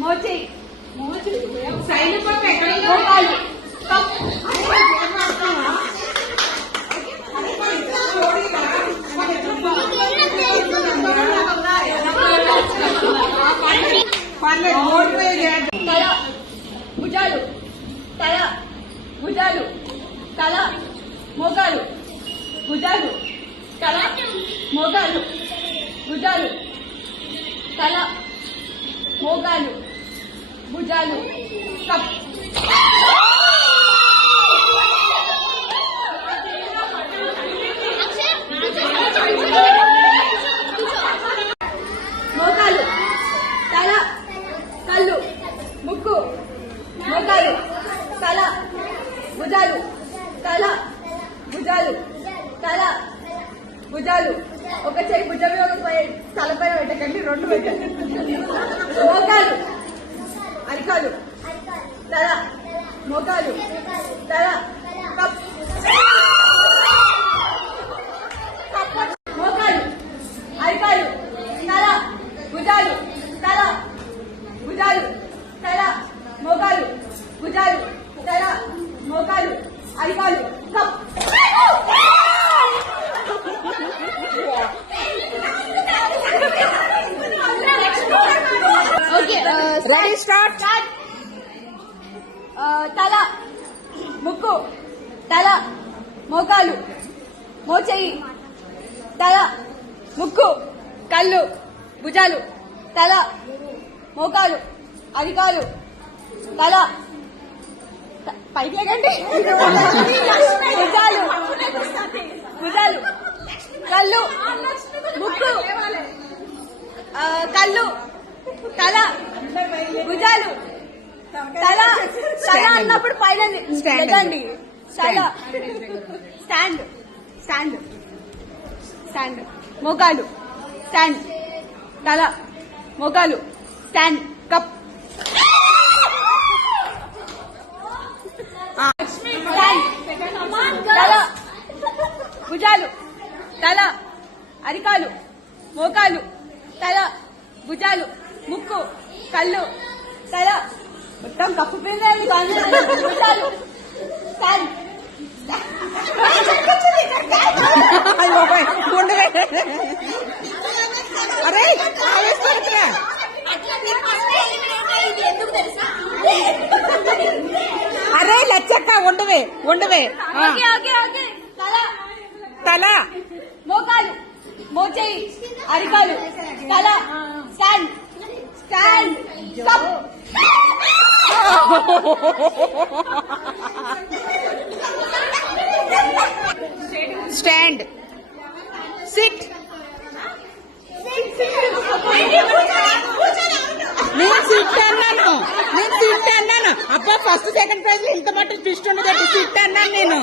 మోచి మోకాలు తల భుజాలు తల భుజాలు తల మోకాలు భుజాలు తల మోకాలు భుజాలు తల మోకాలు భుజాలు కప్ మోకాలు తల కళ్ళు ముక్కు మోకాలు తల భుజాలు తల భుజాలు తల భుజాలు ఒక చేయి భుజం ఒక తలపై పెట్టకండి రెండు పెట్టండి మోకాలు అరికాలు తల మోకాలు తల కప్ మోకాలు అరికాలు తల భుజాలు తల భుజాలు తల మోకాలు భుజాలు తల మోకాలు అరికాలు కప్ రెడీ స్టార్ట్. తల ముక్కు తల మోకాలు మోచేయి తల ముక్కు కళ్ళు భుజాలు తల మోకాలు అరికాలు తల పైకి లేకండి భుజాలు భుజాలు కళ్ళు ముక్కు కళ్ళు తల భుజాలు తల తల అన్నప్పుడు పైన లేదండి తల స్టాండ్ స్టాండ్ స్టాండ్ మోకాలు స్టాండ్ తల మోకాలు స్టాండ్ కప్ తల భుజాలు తల అరికాలు మోకాలు తల భుజాలు ముక్కు కళ్ళు తల మొత్తం కప్పు పిండి భుజాలు స్టాండ్ అరే అరే లచ్చక్క ఉండవే ఉండవే తల మోకాలు మోచేయి అరికాలు తల stand stand cup stand SIT. నేను సిట్ అన్నాను అబ్బా ఫస్ట్ సెకండ్ ప్రైజ్ ఇంత మట్టు ట్విస్ట్ ఉండదు సిట్ అన్నాను నేను.